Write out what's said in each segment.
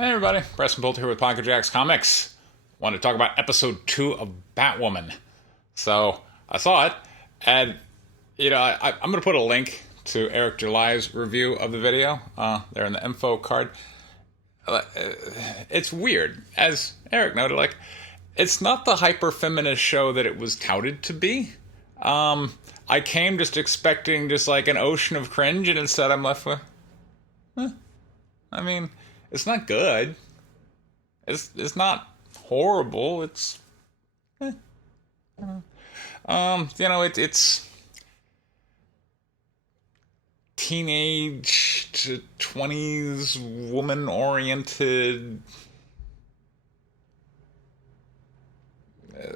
Hey everybody, Preston Bolter here with Pocket Jacks Comics. Want to talk about episode 2 of Batwoman. So, I saw it, and, I'm going to put a link to Eric July's review of the video, there in the info card. It's weird, as Eric noted, it's not the hyper-feminist show that it was touted to be. I came just expecting just like an ocean of cringe, and instead I'm left with, it's not good. It's not horrible. It's, it's teenage to 20s woman oriented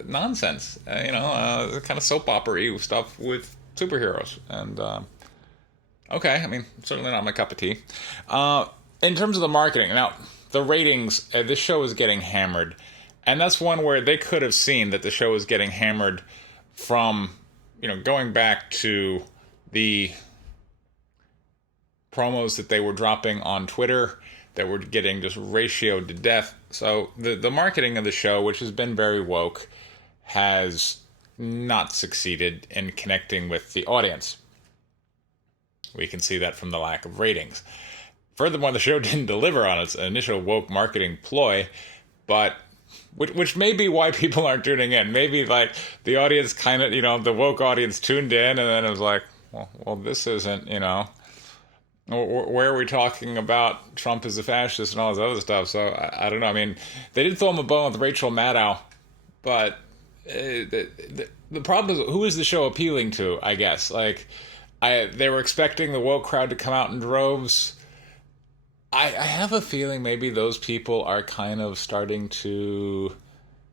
nonsense. Kind of soap opera-y stuff with superheroes. And okay, certainly not my cup of tea. In terms of the marketing, now, the ratings, this show is getting hammered. And that's one where they could have seen that the show is getting hammered from, going back to the promos that they were dropping on Twitter that were getting just ratioed to death. So the marketing of the show, which has been very woke, has not succeeded in connecting with the audience. We can see that from the lack of ratings. Furthermore, the show didn't deliver on its initial woke marketing ploy, but which may be why people aren't tuning in. Maybe the audience kind of, the woke audience tuned in, and then it was like, well, this isn't, where are we talking about Trump as a fascist and all this other stuff? So I don't know. They did throw him a bone with Rachel Maddow, but the problem is, who is the show appealing to? I guess they were expecting the woke crowd to come out in droves. I have a feeling maybe those people are kind of starting to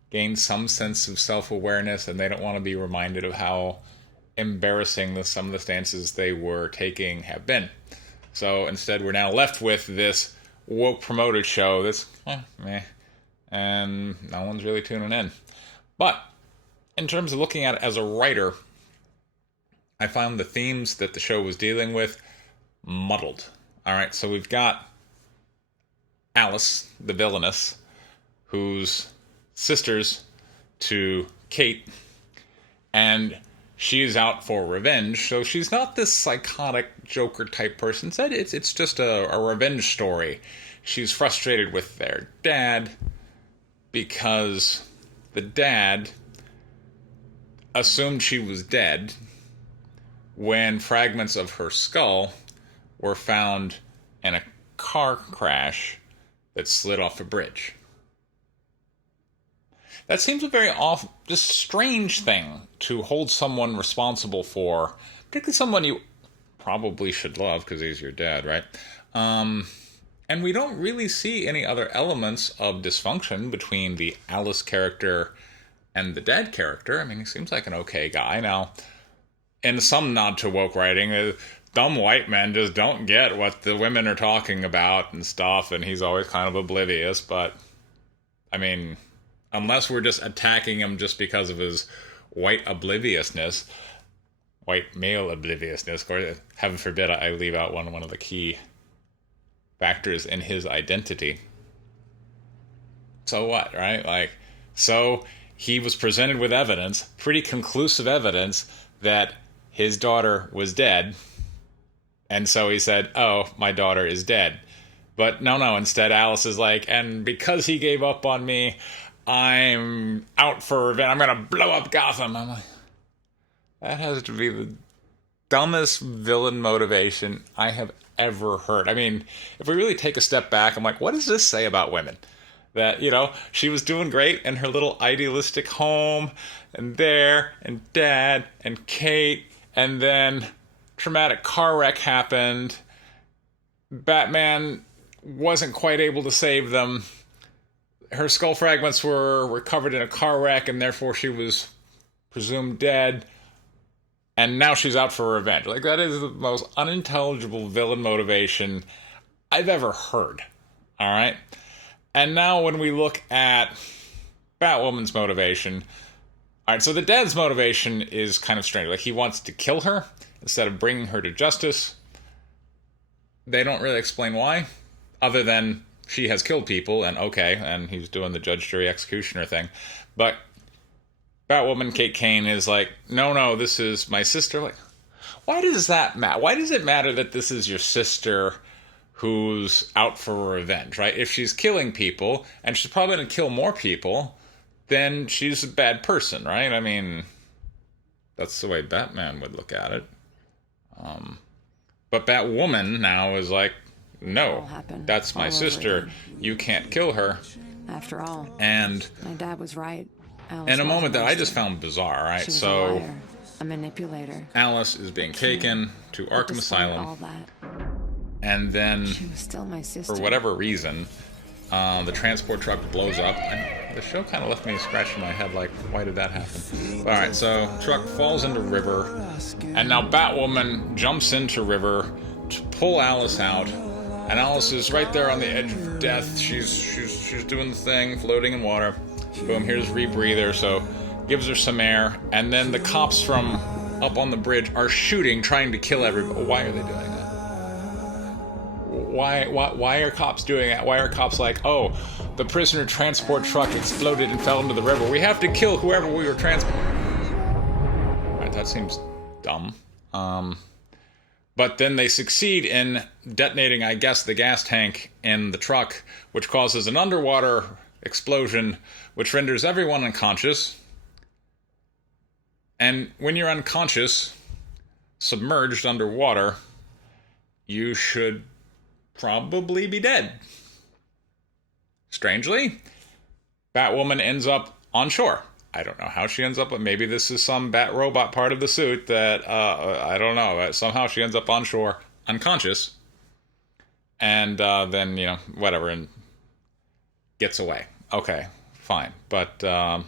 gain some sense of self-awareness, and they don't want to be reminded of how embarrassing some of the stances they were taking have been. So instead, we're now left with this woke promoted show that's meh, and no one's really tuning in. But in terms of looking at it as a writer, I found the themes that the show was dealing with muddled. All right, so we've got Alice, the villainess, who's sisters to Kate, and she's out for revenge. So she's not this psychotic Joker type person. Instead, it's just a revenge story. She's frustrated with their dad because the dad assumed she was dead when fragments of her skull were found in a car crash that slid off a bridge. That seems a very just strange thing to hold someone responsible for, particularly someone you probably should love because he's your dad, right? And we don't really see any other elements of dysfunction between the Alice character and the dad character. He seems like an okay guy. Now, in some nod to woke writing, dumb white men just don't get what the women are talking about and stuff, and he's always kind of oblivious. But, unless we're just attacking him just because of his white obliviousness, white male obliviousness, of course, heaven forbid I leave out one of the key factors in his identity. So what, right? So he was presented with evidence, pretty conclusive evidence, that his daughter was dead. And so he said, oh, my daughter is dead. But no, instead Alice is like, and because he gave up on me, I'm out for revenge. I'm going to blow up Gotham. I'm like, that has to be the dumbest villain motivation I have ever heard. If we really take a step back, I'm like, what does this say about women? That, she was doing great in her little idealistic home, and there, and dad, and Kate, and then traumatic car wreck happened. Batman wasn't quite able to save them. Her skull fragments were recovered in a car wreck, and therefore she was presumed dead. And now she's out for revenge. That is the most unintelligible villain motivation I've ever heard. All right? And now when we look at Batwoman's motivation, all right, so the dad's motivation is kind of strange. He wants to kill her instead of bringing her to justice. They don't really explain why, other than she has killed people, and he's doing the judge, jury, executioner thing. But Batwoman Kate Kane is like, no, this is my sister. Like, why does that matter? Why does it matter that this is your sister who's out for revenge, right? If she's killing people, and she's probably going to kill more people, then she's a bad person, right? I mean, that's the way Batman would look at it. But Batwoman now is like, no, that's my sister. You can't kill her. After all, and my dad was right. In a moment that I just found bizarre, right? She was a liar, a manipulator. Alice is being taken to Arkham Asylum, all that, and then she was still my sister. For whatever reason, the transport truck blows up. And the show kind of left me scratching my head, like, why did that happen? All right, so truck falls into river, and now Batwoman jumps into river to pull Alice out, and Alice is right there on the edge of death. She's doing the thing, floating in water. Boom, here's rebreather, so gives her some air, and then the cops from up on the bridge are shooting, trying to kill everybody. Why are they doing that? Why are cops doing that? Why are cops like, oh, the prisoner transport truck exploded and fell into the river. We have to kill whoever we were transporting. Right, that seems dumb. But then they succeed in detonating, I guess, the gas tank in the truck, which causes an underwater explosion, which renders everyone unconscious. And when you're unconscious, submerged underwater, you should probably be dead. Strangely, Batwoman ends up on shore. I don't know how she ends up, but maybe this is some bat robot part of the suit that, I don't know. Somehow she ends up on shore, unconscious, and then, whatever, and gets away. Okay, fine. But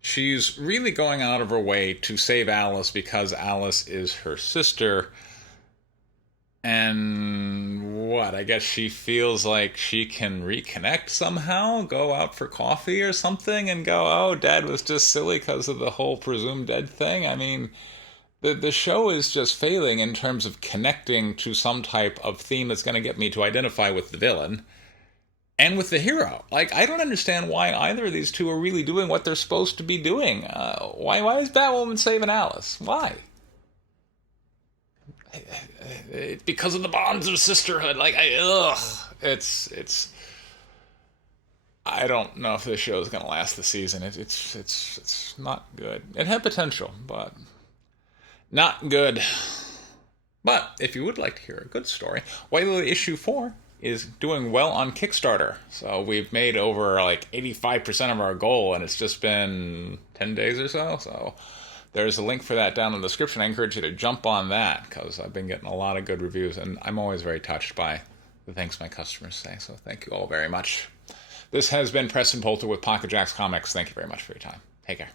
she's really going out of her way to save Alice because Alice is her sister. And what? I guess she feels like she can reconnect somehow, go out for coffee or something, and go, oh, Dad was just silly because of the whole presumed dead thing. I mean, the show is just failing in terms of connecting to some type of theme that's going to get me to identify with the villain and with the hero. Like, I don't understand why either of these two are really doing what they're supposed to be doing. Why is Batwoman saving Alice? Why? Because of the bonds of sisterhood. Like, it's. I don't know if this show is going to last the season. It's not good. It had potential, but not good. But if you would like to hear a good story, White Lily issue 4 is doing well on Kickstarter. So we've made over like 85% of our goal, and it's just been 10 days or so. So there's a link for that down in the description. I encourage you to jump on that because I've been getting a lot of good reviews, and I'm always very touched by the things my customers say. So thank you all very much. This has been Preston Poulter with Pocket Jacks Comics. Thank you very much for your time. Take care.